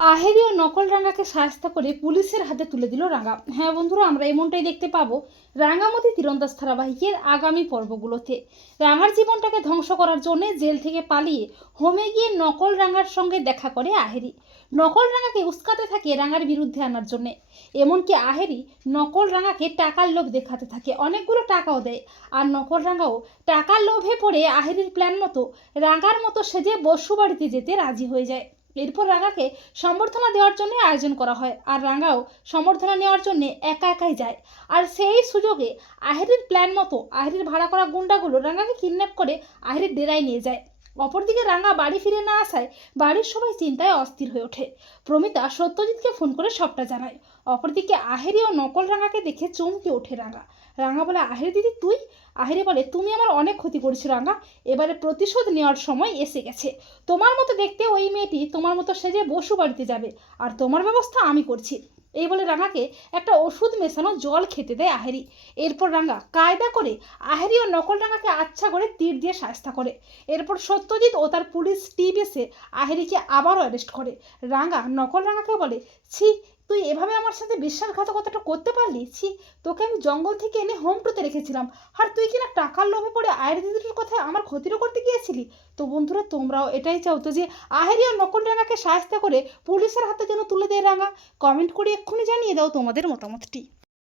আহেরি ও নকল রাঙাকে শায়েস্তা করে পুলিশের হাতে তুলে দিল রাঙা। হ্যাঁ বন্ধুরা, আমরা এমনটাই দেখতে পাবো রাঙামতি তীরন্দাজ ধারাবাহিকের আগামী পর্বগুলোতে। রাঙার জীবনটাকে ধ্বংস করার জন্য জেল থেকে পালিয়ে হোমে গিয়ে নকল রাঙার সঙ্গে দেখা করে আহেরি। নকল রাঙাকে উস্কাতে থাকে রাঙার বিরুদ্ধে আনার জন্যে। এমনকি আহেরি নকল রাঙাকে টাকার লোভ দেখাতে থাকে, অনেকগুলো টাকাও দেয়। আর নকল রাঙাও টাকার লোভে পড়ে আহেরির প্ল্যান মতো রাঙার মতো সেজে বসু বাড়িতে যেতে রাজি হয়ে যায়। এরপর রাঙাকে সম্বর্ধনা দেওয়ার জন্য আয়োজন করা হয়, আর রাঙাও সম্বর্ধনা নেওয়ার জন্য একা একাই যায়। আর সেই সুযোগে আহেরির প্ল্যান মতো আহেরির ভাড়া করা গুন্ডাগুলো রাঙাকে কিডন্যাপ করে আহেরির ডেরায় নিয়ে যায়। অপরদিকে রাঙা বাড়ি ফিরে না আসায় বাড়ির সবাই চিন্তায় অস্থির হয়ে ওঠে। প্রমিতা সত্যজিৎকে ফোন করে সবটা জানায়। অপরদিকে আহেরি ও নকল রাঙাকে দেখে চমকে ওঠে রাঙা। রাঙা বলে, আহেরি দিদি তুই? আহেরি বলে, তুমি আমার অনেক ক্ষতি করেছো রাঙা, এবারে প্রতিশোধ নেওয়ার সময় এসে গেছে। তোমার মতো দেখতে ওই মেয়েটি তোমার মতো সেজে বসু বাড়িতে যাবে, আর তোমার ব্যবস্থা আমি করছি। এই বলে রাঙাকে একটা ওষুধ মেশানো জল খেতে দেয় আহেরি। এরপর রাঙা কায়দা করে আহেরি ও নকল রাঙাকে আচ্ছা করে তীর দিয়ে শায়েস্তা করে। এরপর সত্যজিৎ ও তার পুলিশ টিম এসে আহেরিকে আবারও অ্যারেস্ট করে। রাঙা নকল রাঙাকে বলে, ছি, তুই এভাবে আমার সাথে বিশ্বাসঘাতকতাটা করতে পারলি? ছি, তোকে আমি জঙ্গল থেকে এনে হোম টুতে রেখেছিলাম, আর তুই কিনা টাকার লোভে পড়ে আয়ের দিদির কথায় আমার ক্ষতিরও করতে গিয়েছিলি। তো বন্ধুরা, তোমরাও এটাই চাও তো যে আহেরি আর নকল রাঙাকে শায়েস্তা করে পুলিশের হাতে যেন তুলে দেয় রাঙা? কমেন্ট করে এক্ষুনি জানিয়ে দাও তোমাদের মতামতটি।